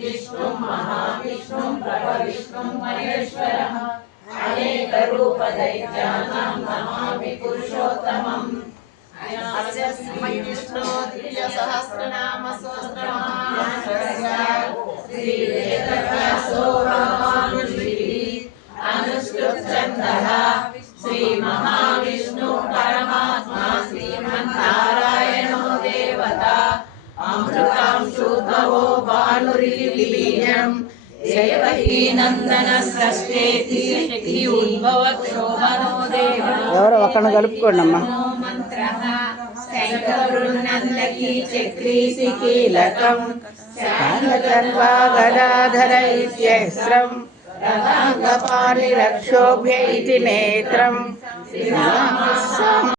विष्णुं महाविष्णुं प्रभविष्णुं महेश्वरः अनेकरूपदैत्यानां नमामि पुरुषोत्तमम् अस्य श्रीविष्णोर्दिव्यसहस्रनाम सहस्रनामस्य श्रीवेदव्यासो महाऋषिः अनुष्टुप्छन्दः श्रीमहाविष्णु परमात्मा श्रीमन्नारायणो देवता अमृतांशुद्भवो भानुरिलीयम् देवकी नंदन सृष्टेति शक्ति उद्भव शोभनो देव ఎవరో ఒకరిని కలుపుకోండమ్మా मंत्रः शंखवृन्नन्दकी चक्रीसि कीलकम् शान्तचर्वा गदाधर इत्यस्त्रम् रथाङ्गपाणिरक्षोभ्य इति नेत्रम्